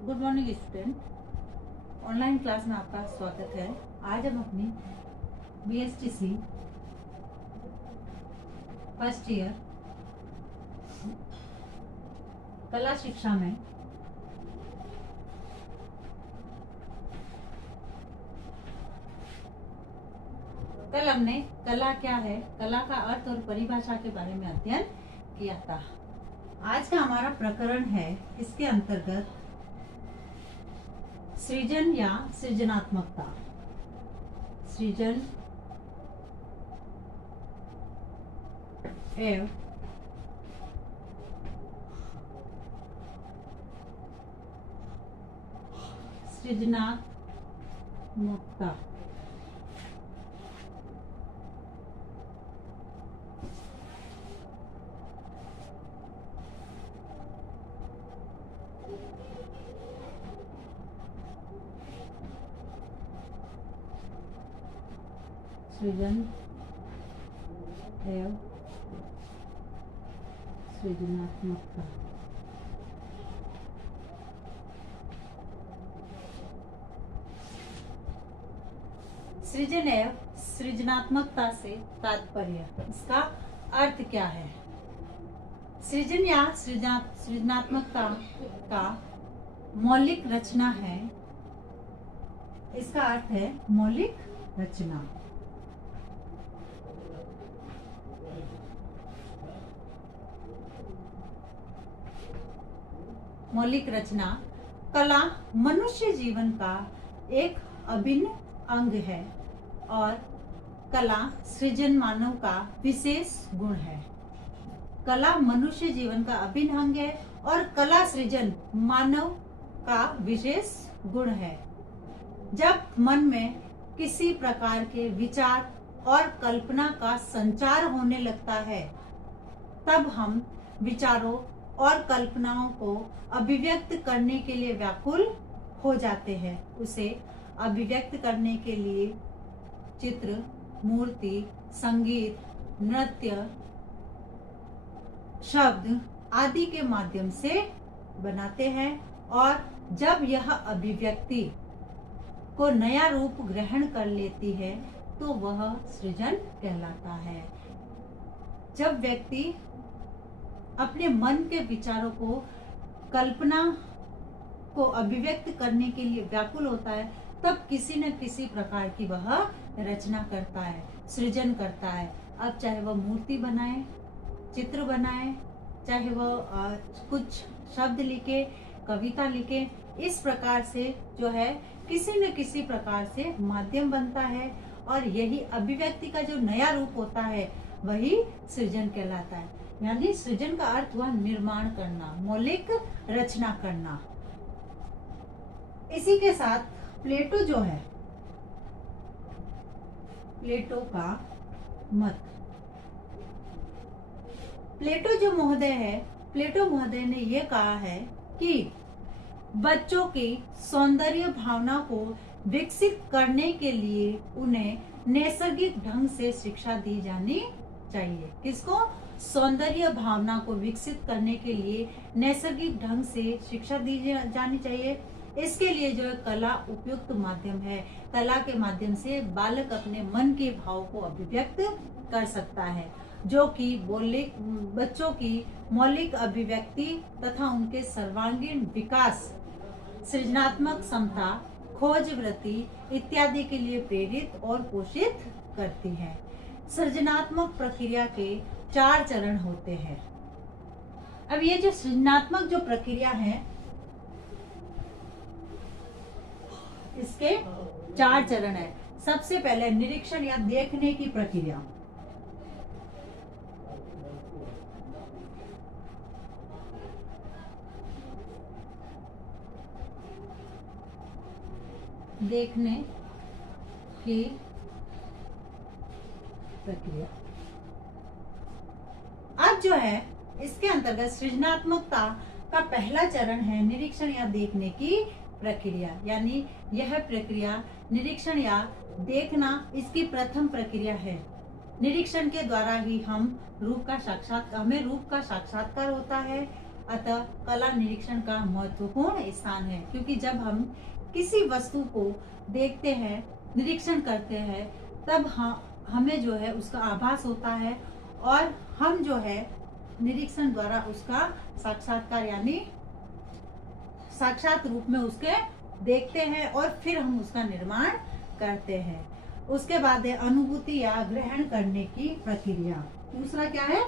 Good morning student. Online class में आपका स्वागत है। आज हम अपनी BSTC फर्स्ट ईयर कला शिक्षा में कल हमने कला क्या है, कला का अर्थ और परिभाषा के बारे में अध्ययन किया था। आज का हमारा प्रकरण है, इसके अंतर्गत सृजन या सृजनात्मकता। सृजन एवं सृजनात्मकता। सृजन एवं सृजनात्मकता। सृजन एवं सृजनात्मकता से तात्पर्य, इसका अर्थ क्या है? सृजन या सृजनात्मकता का मौलिक रचना है। इसका अर्थ है मौलिक रचना। मौलिक रचना कला मनुष्य जीवन का एक अभिन्न अंग है और कला सृजन मानव का विशेष गुण है। कला मनुष्य जीवन का अभिन्न अंग है और कला सृजन मानव का विशेष गुण है। जब मन में किसी प्रकार के विचार और कल्पना का संचार होने लगता है, तब हम विचारों और कल्पनाओं को अभिव्यक्त करने के लिए व्याकुल हो जाते हैं। उसे अभिव्यक्त करने के लिए चित्र, मूर्ति, संगीत, नृत्य, शब्द आदि के माध्यम से बनाते हैं और जब यह अभिव्यक्ति को नया रूप ग्रहण कर लेती है तो वह सृजन कहलाता है। जब व्यक्ति अपने मन के विचारों को, कल्पना को अभिव्यक्त करने के लिए व्याकुल होता है, तब किसी न किसी प्रकार की वह रचना करता है, सृजन करता है। अब चाहे वह मूर्ति बनाए, चित्र बनाए, चाहे वह कुछ शब्द लिखे, कविता लिखे, इस प्रकार से जो है किसी न किसी प्रकार से माध्यम बनता है और यही अभिव्यक्ति का जो नया रूप होता है वही सृजन कहलाता है। यानी सृजन का अर्थ हुआ निर्माण करना, मौलिक रचना करना। इसी के साथ प्लेटो जो है, प्लेटो का मत, प्लेटो जो महोदय है, प्लेटो महोदय ने यह कहा है कि बच्चों की सौंदर्य भावना को विकसित करने के लिए उन्हें नैसर्गिक ढंग से शिक्षा दी जानी चाहिए। किसको? सौंदर्य भावना को विकसित करने के लिए नैसर्गिक ढंग से शिक्षा दी जानी चाहिए। इसके लिए जो है कला उपयुक्त माध्यम है। कला के माध्यम से बालक अपने मन के भाव को अभिव्यक्त कर सकता है, जो कि बच्चों की मौलिक अभिव्यक्ति तथा उनके सर्वांगीण विकास, सृजनात्मक क्षमता, खोज वृत्ति इत्यादि के लिए प्रेरित और पोषित करती है। सृजनात्मक प्रक्रिया के 4 चरण होते हैं। अब ये जो सृजनात्मक जो प्रक्रिया है, इसके 4 चरण है। सबसे पहले निरीक्षण या देखने की प्रक्रिया। देखने की प्रक्रिया। अब जो है इसके अंतर्गत सृजनात्मकता का पहला चरण है निरीक्षण या देखने की प्रक्रिया। यानी यह प्रक्रिया निरीक्षण या देखना इसकी प्रथम प्रक्रिया है। निरीक्षण के द्वारा ही हमें रूप का साक्षात्कार होता है। अतः कला निरीक्षण का महत्वपूर्ण स्थान है, क्योंकि जब हम किसी वस्तु को देखते हैं, निरीक्षण करते हैं, तब हमें जो है उसका आभास होता है और हम जो है निरीक्षण द्वारा उसका साक्षात्कार यानी साक्षात रूप में उसके देखते हैं और फिर हम उसका निर्माण करते हैं। उसके बाद है अनुभूति या ग्रहण करने की प्रक्रिया। दूसरा क्या है?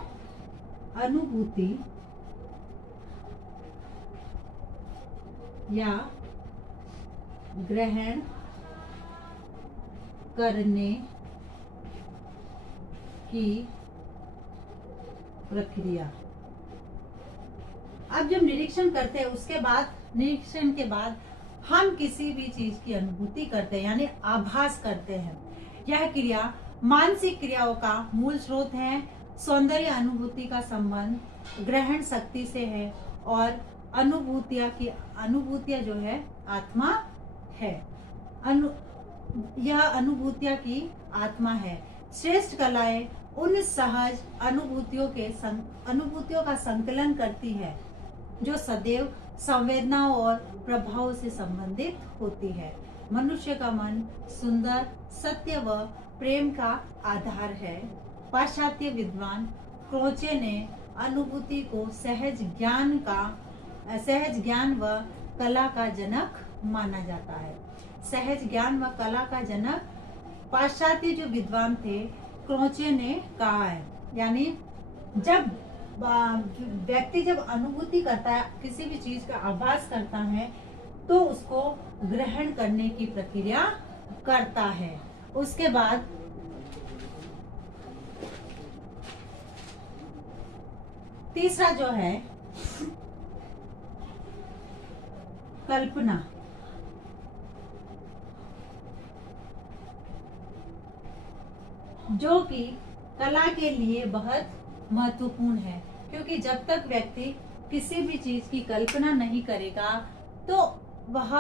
अनुभूति या ग्रहण करने की प्रक्रिया। अब जब निरीक्षण करते हैं, उसके बाद निरीक्षण के बाद हम किसी भी चीज की अनुभूति करते हैं यानी आभास करते हैं। यह क्रिया मानसिक क्रियाओं का मूल स्रोत है। सौंदर्य अनुभूति का संबंध ग्रहण शक्ति से है और अनुभूतियां जो है आत्मा है। यह अनुभूतियां की आत्मा है। श्रेष्ठ कलाएं उन सहज अनुभूतियों का संकलन करती है जो सदैव संवेदनाओं और प्रभावों से संबंधित होती है। मनुष्य का मन सुंदर, सत्य व प्रेम का आधार है। पाश्चात्य विद्वान क्रोचे ने अनुभूति को सहज ज्ञान व कला का जनक माना जाता है। सहज ज्ञान व कला का जनक पाश्चात्य जो विद्वान थे, क्रोचे ने कहा है। यानी जब व्यक्ति जब अनुभूति करता है, किसी भी चीज का आभास करता है, तो उसको ग्रहण करने की प्रक्रिया करता है। उसके बाद तीसरा जो है कल्पना। जो कि कला के लिए बहुत महत्वपूर्ण है, क्योंकि जब तक व्यक्ति किसी भी चीज की कल्पना नहीं करेगा तो वह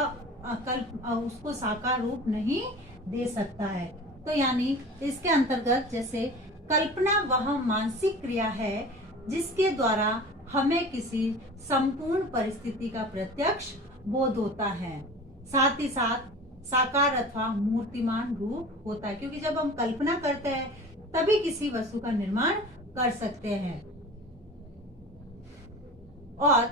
उसको साकार रूप नहीं दे सकता है। तो यानी इसके अंतर्गत जैसे कल्पना वह मानसिक क्रिया है जिसके द्वारा हमें किसी संपूर्ण परिस्थिति का प्रत्यक्ष बोध होता है, साथ ही साथ साकार अथवा मूर्तिमान रूप होता है, क्योंकि जब हम कल्पना करते हैं तभी किसी वस्तु का निर्माण कर सकते हैं और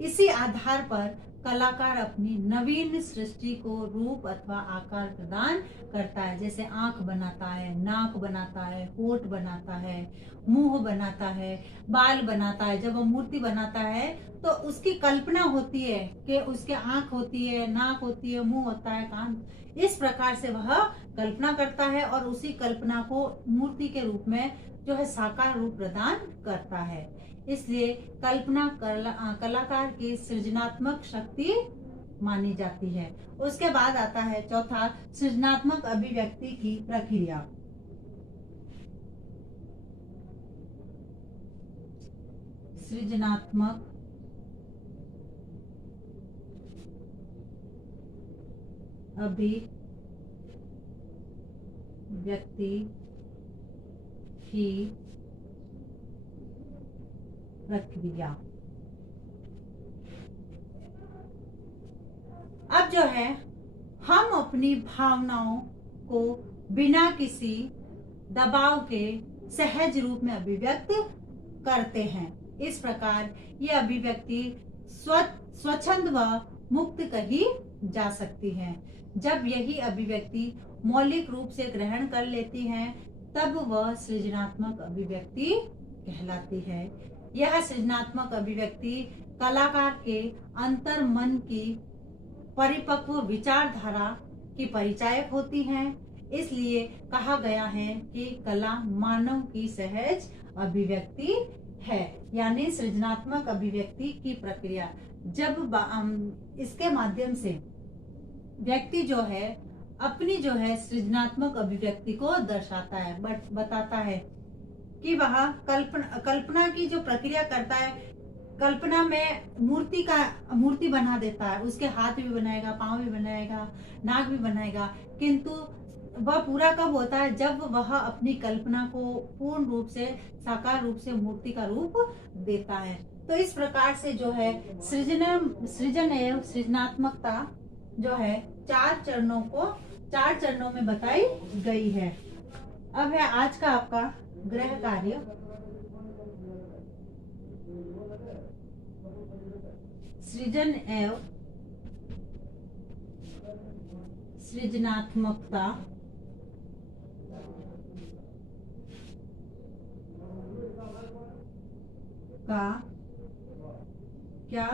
इसी आधार पर कलाकार अपनी नवीन सृष्टि को रूप अथवा आकार प्रदान करता है। जैसे आंख बनाता है, नाक बनाता है, होठ बनाता है, मुंह बनाता है, बाल बनाता है। जब वो मूर्ति बनाता है तो उसकी कल्पना होती है कि उसके आंख होती है, नाक होती है, मुंह होता है, कान। इस प्रकार से वह कल्पना करता है और उसी कल्पना को मूर्ति के रूप में जो है साकार रूप प्रदान करता है। इसलिए कल्पना कलाकार की सृजनात्मक शक्ति मानी जाती है। उसके बाद आता है चौथा, सृजनात्मक अभिव्यक्ति की प्रक्रिया। सृजनात्मक अभिव्यक्ति की प्रक्रिया। अब जो है हम अपनी भावनाओं को बिना किसी दबाव के सहज रूप में अभिव्यक्त करते हैं। इस प्रकार ये अभिव्यक्ति स्वच्छंद व मुक्त कही जा सकती है। जब यही अभिव्यक्ति मौलिक रूप से ग्रहण कर लेती है तब वह सृजनात्मक अभिव्यक्ति कहलाती है। यह सृजनात्मक अभिव्यक्ति कलाकार के अंतर मन की परिपक्व विचारधारा की परिचायक होती है। इसलिए कहा गया है कि कला मानव की सहज अभिव्यक्ति है, यानी सृजनात्मक अभिव्यक्ति की प्रक्रिया। जब इसके माध्यम से व्यक्ति जो है अपनी जो है सृजनात्मक अभिव्यक्ति को दर्शाता है, बताता है कि वह कल्पना की जो प्रक्रिया करता है, कल्पना में मूर्ति बना देता है। उसके हाथ भी बनाएगा, पांव भी बनाएगा, नाक भी बनाएगा, किंतु वह पूरा कब होता है? जब वह अपनी कल्पना को पूर्ण रूप से साकार रूप से मूर्ति का रूप देता है। तो इस प्रकार से जो है सृजन एवं सृजनात्मकता जो है चार चरणों में बताई गई है। अब है आज का आपका गृह कार्य। सृजन एवं सृजनात्मकता का क्या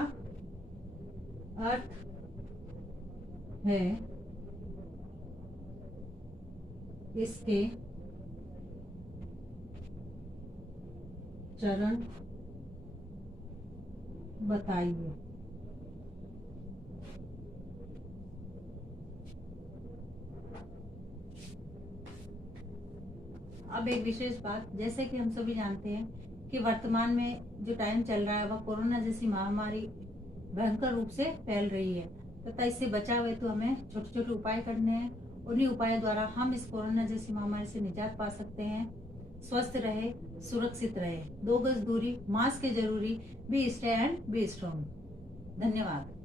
अर्थ है, इसके चरण बताइए। अब एक विशेष बात, जैसे कि हम सभी जानते हैं कि वर्तमान में जो टाइम चल रहा है वह कोरोना जैसी महामारी भयंकर रूप से फैल रही है, तथा इससे बचाव हेतु हमें छोटे छोटे उपाय करने हैं। उन्हीं उपायों द्वारा हम इस कोरोना जैसी महामारी से निजात पा सकते हैं। स्वस्थ रहे, सुरक्षित रहे, 2 गज दूरी, मास्क जरूरी, be stay and be strong. धन्यवाद।